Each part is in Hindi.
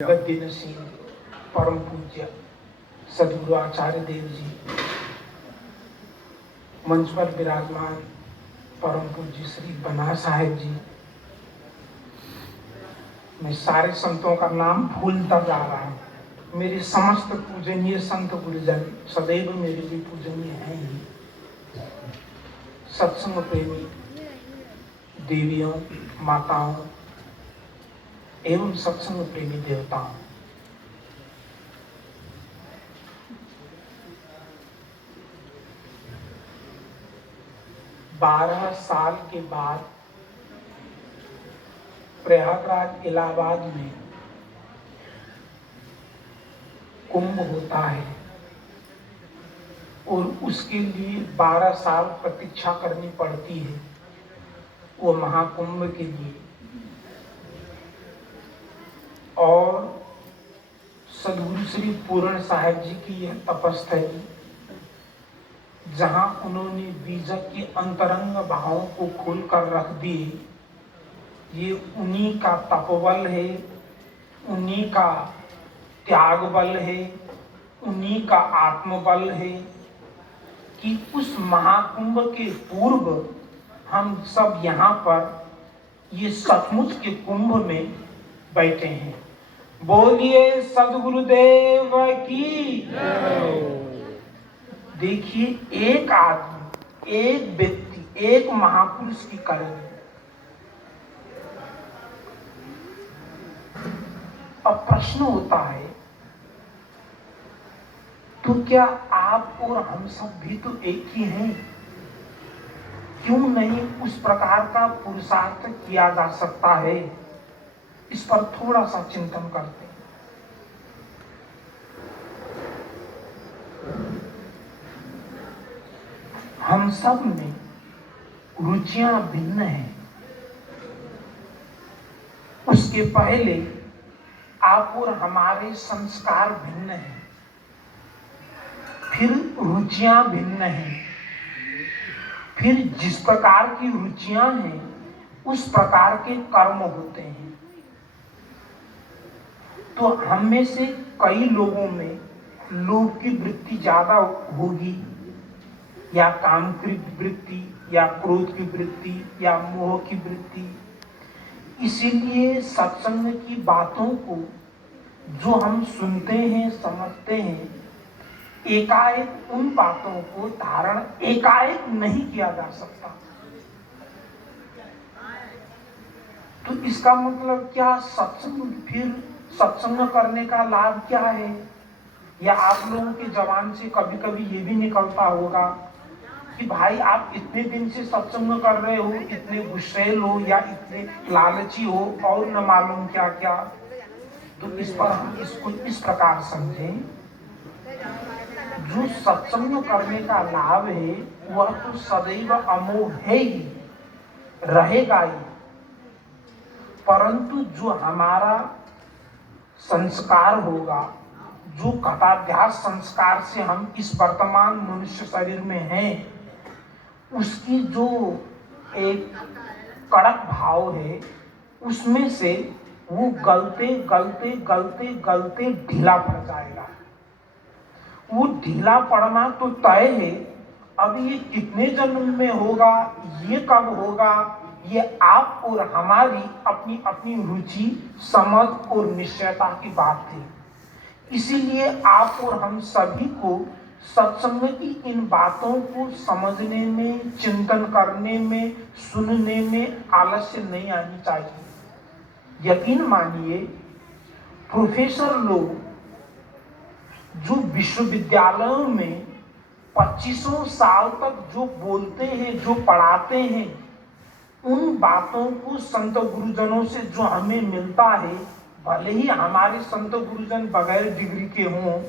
गद्यनशील परम पूज्य सद्गुरु आचार्य देव जी, मंच पर विराजमान परम पूज्य श्री बना साहेब जी। मैं सारे संतों का नाम भूलता जा रहा हूँ। मेरे समस्त पूजनीय संत गुरुजन सदैव मेरे भी पूजनीय हैं ही। सत्संग प्रेमी देवियों, माताओं एवं सत्संग प्रेमी देवताओं, बारह साल के बाद प्रयागराज इलाहाबाद में कुंभ होता है और उसके लिए 12 साल प्रतीक्षा करनी पड़ती है वो महाकुंभ के लिए। और सद्गुरु श्री पूर्ण साहेब जी की यह तपस्थली, जहां उन्होंने बीजक के अंतरंग भावों को खोल कर रख दिए, ये उन्हीं का तपबल है, उन्हीं का त्याग बल है, उन्हीं का आत्मबल है कि उस महाकुंभ के पूर्व हम सब यहाँ पर ये सचमुच के कुंभ में बैठे हैं। बोलिए सद्गुरुदेव की। देखिए, एक आदमी, एक व्यक्ति, एक महापुरुष की करनी। अब प्रश्न होता है, तो क्या आप और हम सब भी तो एक ही हैं? क्यों नहीं उस प्रकार का पुरुषार्थ किया जा सकता है? इस पर थोड़ा सा चिंतन करते हैं। हम सब में रुचियां भिन्न हैं। उसके पहले आप और हमारे संस्कार भिन्न हैं, फिर रुचियां भिन्न हैं, फिर जिस प्रकार की रुचियां हैं उस प्रकार के कर्म होते हैं। तो हम में से कई लोगों में लोभ की वृत्ति ज्यादा होगी, या काम की वृत्ति, या क्रोध की वृत्ति, या मोह की वृत्ति। इसीलिए सत्संग की बातों को जो हम सुनते हैं, समझते हैं, एकाएक उन बातों को धारण एकाएक नहीं किया जा सकता। तो इसका मतलब क्या? सत्संग करने का लाभ क्या है? या आप लोगों के जबान से कभी कभी ये भी निकलता होगा कि भाई आप इतने दिन से सत्संग कर रहे हो, इतने गुस्सैल हो या इतने लालची हो और न मालूम क्या क्या। तो इस पर हम इसको इस प्रकार समझें, जो सत्संग करने का लाभ है वह तो सदैव अमोघ है ही, रहेगा ही। परंतु जो हमारा संस्कार होगा, जो घटाध्यास संस्कार से हम इस वर्तमान मनुष्य शरीर में हैं, उसकी जो एक कड़क भाव है, उसमें से वो गलते गलते गलते गलते ढीला पड़ जाएगा। वो ढीला पड़ना तो तय है। अब ये कितने जन्म में होगा, ये कब होगा, ये आप और हमारी अपनी अपनी रुचि, समझ और निश्चयता की बात है। इसीलिए आप और हम सभी को सत्संग की इन बातों को समझने में, चिंतन करने में, सुनने में आलस्य नहीं आनी चाहिए। यकीन मानिए, प्रोफेसर लोग जो विश्वविद्यालयों में 25 साल तक जो बोलते हैं, जो पढ़ाते हैं, उन बातों को संत गुरुजनों से जो हमें मिलता है, भले ही हमारे संत गुरुजन बगैर डिग्री के हों,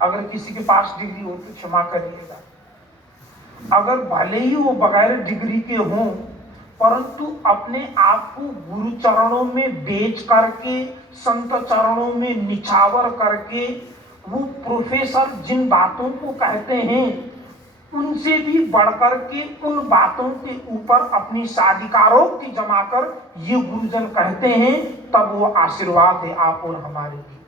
अगर किसी के पास डिग्री हो तो क्षमा करिएगा, अगर भले ही वो बगैर डिग्री के हों, परंतु अपने आप को गुरु चरणों में बेच करके, संत चरणों में निछावर करके, वो प्रोफेसर जिन बातों को कहते हैं उनसे भी बढ़कर के उन बातों के ऊपर अपनी साधिकारोक्ति जमाकर ये गुरुजन कहते हैं, तब वो आशीर्वाद है आप और हमारे लिए।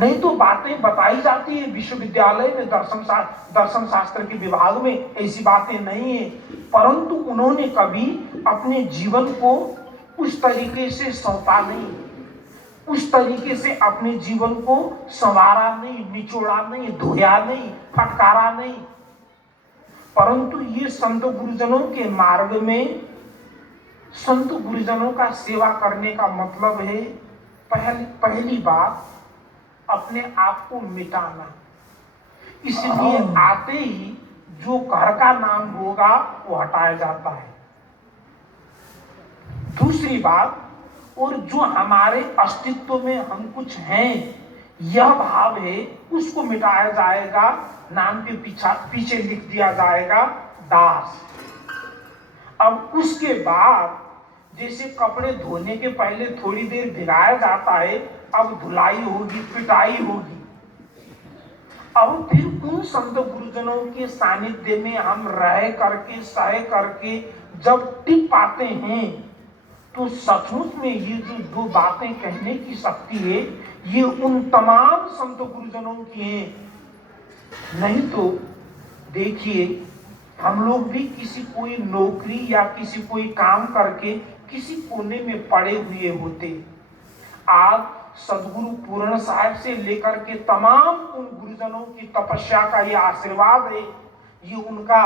नहीं तो बातें बताई जाती है विश्वविद्यालय में, दर्शन शास्त्र के विभाग में ऐसी बातें नहीं है, परंतु उन्होंने कभी अपने जीवन को उस तरीके से सौंपा नहीं, उस तरीके से अपने जीवन को संवारा नहीं, निचोड़ा नहीं, धोया नहीं, फटकारा नहीं। परंतु ये संत गुरुजनों के मार्ग में, संत गुरुजनों का सेवा करने का मतलब है पहली बात अपने आप को मिटाना। इसलिए आते ही जो घर का नाम होगा वो हटाया जाता है। दूसरी बात, और जो हमारे अस्तित्व में हम कुछ हैं यह भाव है, उसको मिटाया जाएगा, नाम के पीछे लिख दिया जाएगा दास। अब उसके बाद जैसे कपड़े धोने के पहले थोड़ी देर भिगाया जाता है, अब धुलाई होगी, पिटाई होगी। अब फिर उन संत गुरुजनों के सानिध्य में हम रह करके, सह करके जब टिक पाते हैं, तो सचमुच में ये जो दो बातें कहने की शक्ति है, ये उन तमाम संत गुरुजनों की है। नहीं तो देखिए, हम लोग भी किसी कोई नौकरी या किसी कोई काम करके किसी कोने में पड़े हुए होते। आज सदगुरु पूर्ण साहब से लेकर के तमाम उन गुरुजनों की तपस्या का ये आशीर्वाद है, ये उनका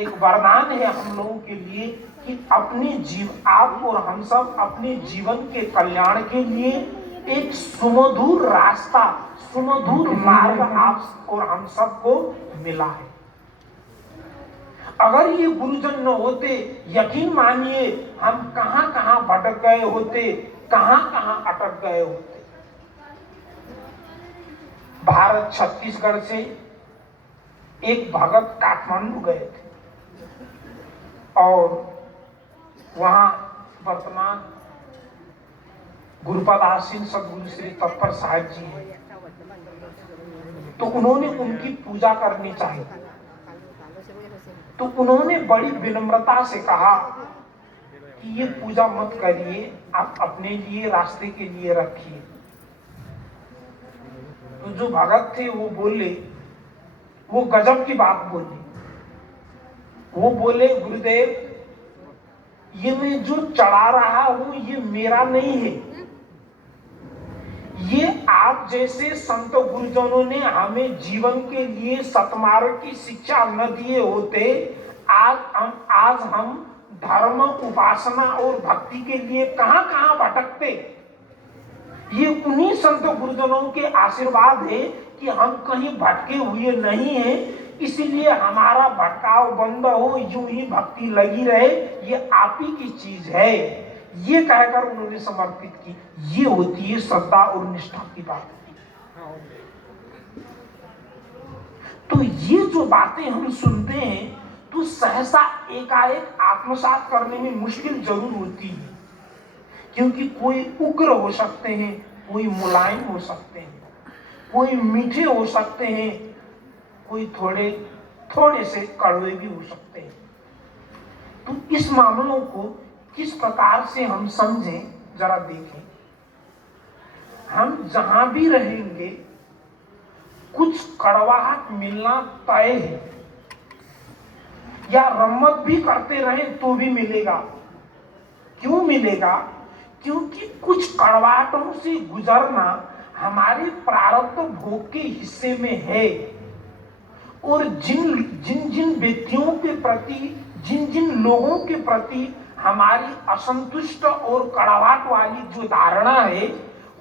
एक वरदान है हम लोगों के लिए कि अपने आप और हम सब अपने जीवन के कल्याण के लिए एक सुमधुर रास्ता, सुमधुर मार्ग आप और हम सबको मिला है। अगर ये गुरुजन न होते, यकीन मानिए हम कहां कहां भटक गए होते, कहां कहां अटक गए होते। भारत छत्तीसगढ़ से एक भगत काठमांडू गए थे और वहां वर्तमान गुरुपद आसीन सदगुरु श्री तत्पर साहब जी हैं। तो उन्होंने उनकी पूजा करनी चाहिए, तो उन्होंने बड़ी विनम्रता से कहा कि ये पूजा मत करिए, आप अपने लिए, रास्ते के लिए रखिए। तो जो भगत थे वो बोले, वो गजब की बात बोली। वो बोले, गुरुदेव ये मैं जो चढ़ा रहा हूं ये मेरा नहीं है, ये आप जैसे संत गुरुजनों ने हमें जीवन के लिए सतमार्ग की शिक्षा न दिए होते, आज हम धर्म, उपासना और भक्ति के लिए कहां कहां भटकते। ये उन्हीं संत गुरुजनों के आशीर्वाद है कि हम कहीं भटके हुए नहीं हैं, इसीलिए हमारा भटकाव बंद हो, यूं ही भक्ति लगी रहे, ये आप ही की चीज है। ये कहकर उन्होंने समर्पित की। ये होती है श्रद्धा और निष्ठा की बात। तो ये जो बातें हम सुनते हैं तो सहसा एकाएक आत्मसात करने में मुश्किल जरूर होती है, क्योंकि कोई उग्र हो सकते हैं, कोई मुलायम हो सकते हैं, कोई मीठे हो सकते हैं, कोई थोड़े से कड़वे भी हो सकते हैं। तो इस मामलों को किस प्रकार से हम समझें, जरा देखें। हम जहां भी रहेंगे कुछ कड़वाहट मिलना तय है, या रम्मत भी करते रहें तो भी मिलेगा। क्यों मिलेगा? क्योंकि कुछ कड़वाहटों से गुजरना हमारे प्रारब्ध भोग के हिस्से में है। और जिन व्यक्तियों के प्रति, जिन लोगों के प्रति हमारी असंतुष्ट और कड़वाहट वाली जो धारणा है,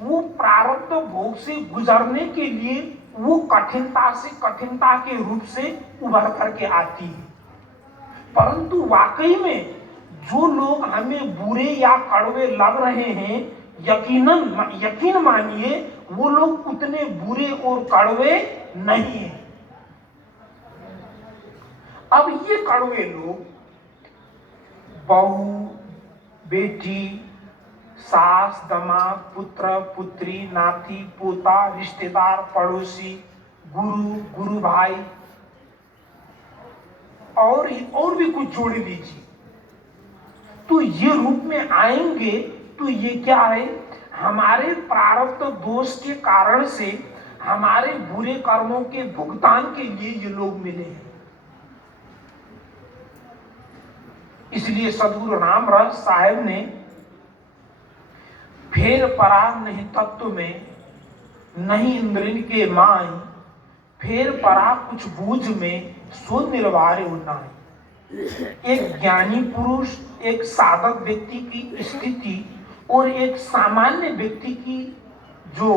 वो प्रारब्ध भोग से गुजरने के लिए वो कठिनता के रूप से उभर करके आती है। परंतु वाकई में जो लोग हमें बुरे या कड़वे लग रहे हैं, यकीन मानिए वो लोग उतने बुरे और कड़वे नहीं हैं। अब ये कड़वे लोग बहू, बेटी, सास, दामाद, पुत्र, पुत्री, नाती, पोता, रिश्तेदार, पड़ोसी, गुरु भाई, और भी कुछ जोड़ लीजिए, तो ये रूप में आएंगे। तो ये क्या है, हमारे प्रारब्ध दोष के कारण से हमारे बुरे कर्मों के भुगतान के लिए ये लोग मिले हैं। इसलिए सदगुरु रामरस साहेब ने फेर पराग नहीं तत्व में नहीं इंद्रिन के माई, फेर पराग कुछ बूझ में सो निर्वारे उन्नाई। एक ज्ञानी पुरुष, एक साधक व्यक्ति की स्थिति और एक सामान्य व्यक्ति की जो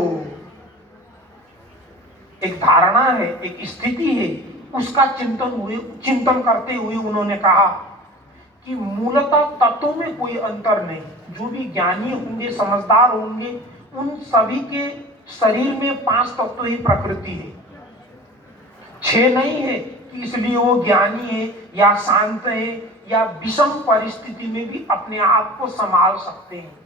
एक धारणा है, एक स्थिति है, उसका चिंतन करते हुए उन्होंने कहा कि मूलतः तत्वों में कोई अंतर नहीं। जो भी ज्ञानी होंगे, समझदार होंगे, उन सभी के शरीर में 5 तत्व ही प्रकृति है, 6 नहीं है कि इसलिए वो ज्ञानी है या शांत है या विषम परिस्थिति में भी अपने आप को संभाल सकते हैं।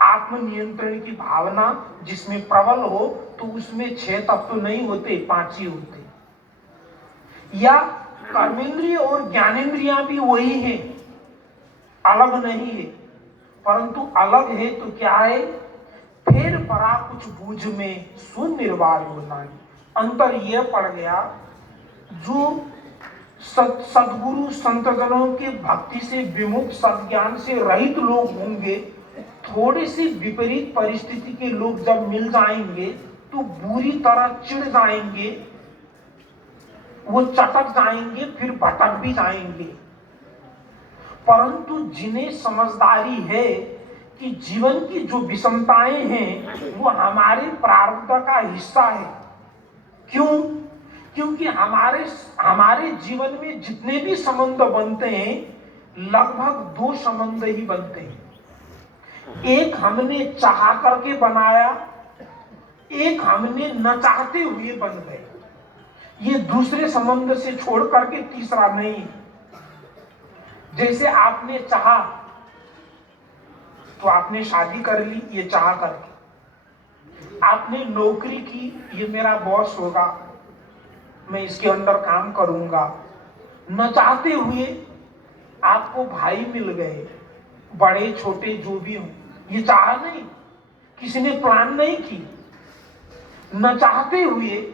आत्मनियंत्रण की भावना जिसमें प्रबल हो तो उसमें 6 तत्व नहीं होते, 5 ही होते। या कर्मेंद्रिय और ज्ञानेंद्रियां भी वही है, अलग नहीं है, परंतु अलग है तो क्या है, फिर परा कुछ बूझ में सुनिर्वार होना। अंतर यह पड़ गया, जो सदगुरु संतजनों के भक्ति से विमुख, सद्ज्ञान से रहित लोग होंगे, थोड़े से विपरीत परिस्थिति के लोग जब मिल जाएंगे तो बुरी तरह चिढ़ जाएंगे, वो चटक जाएंगे, फिर भटक भी जाएंगे। परंतु जिन्हें समझदारी है कि जीवन की जो विषमताएं हैं वो हमारे प्रारब्ध का हिस्सा है। क्यों? क्योंकि हमारे जीवन में जितने भी संबंध बनते हैं, लगभग 2 संबंध ही बनते हैं। एक हमने चाह करके बनाया, एक हमने न चाहते हुए बन गए। ये दूसरे संबंध से छोड़ करके तीसरा नहीं। जैसे आपने चाहा तो आपने शादी कर ली, ये चाह करके। आपने नौकरी की, ये मेरा बॉस होगा, मैं इसके अंदर काम करूंगा। न चाहते हुए आपको भाई मिल गए, बड़े छोटे जो भी हों, ये चाह नहीं, किसी ने प्लान नहीं की। न चाहते हुए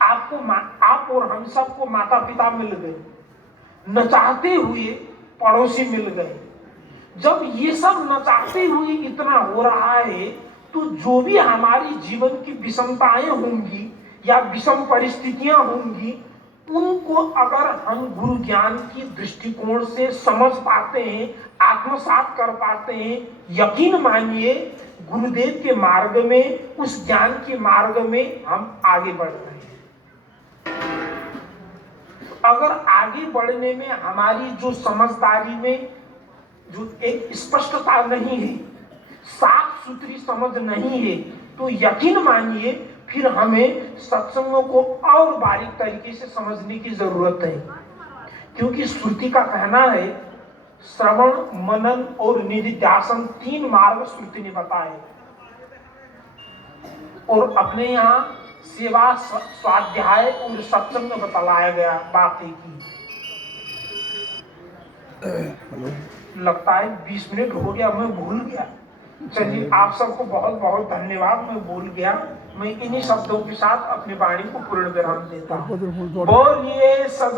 आप और हम सबको माता पिता मिल गए, न चाहते हुए पड़ोसी मिल गए। जब ये सब न चाहते हुए इतना हो रहा है, तो जो भी हमारी जीवन की विषमताएं होंगी या विषम परिस्थितियां होंगी, उनको अगर हम गुरु ज्ञान की दृष्टिकोण से समझ पाते हैं, आत्मसात कर पाते हैं, यकीन मानिए गुरुदेव के मार्ग में, उस ज्ञान के मार्ग में हम आगे बढ़ रहे हैं। अगर आगे बढ़ने में हमारी जो समझदारी में जो एक स्पष्टता नहीं है, साफ सुथरी समझ नहीं है, तो यकीन मानिए फिर हमें सत्संगों को और बारीक तरीके से समझने की जरूरत है। क्योंकि श्रुति का कहना है, श्रवण, मनन और निधिध्यासन 3 मार्ग श्रुति ने बताए। और अपने यहाँ सेवा, स्वाध्याय और सत्संग बतलाया गया। बातें की लगता है 20 मिनट हो गया, मैं भूल गया। चलिए, आप सबको बहुत बहुत धन्यवाद। मैं भूल गया। मैं इन्हीं शब्दों के साथ अपनी वाणी को पूर्ण विराम देता हूँ। बोलिए सब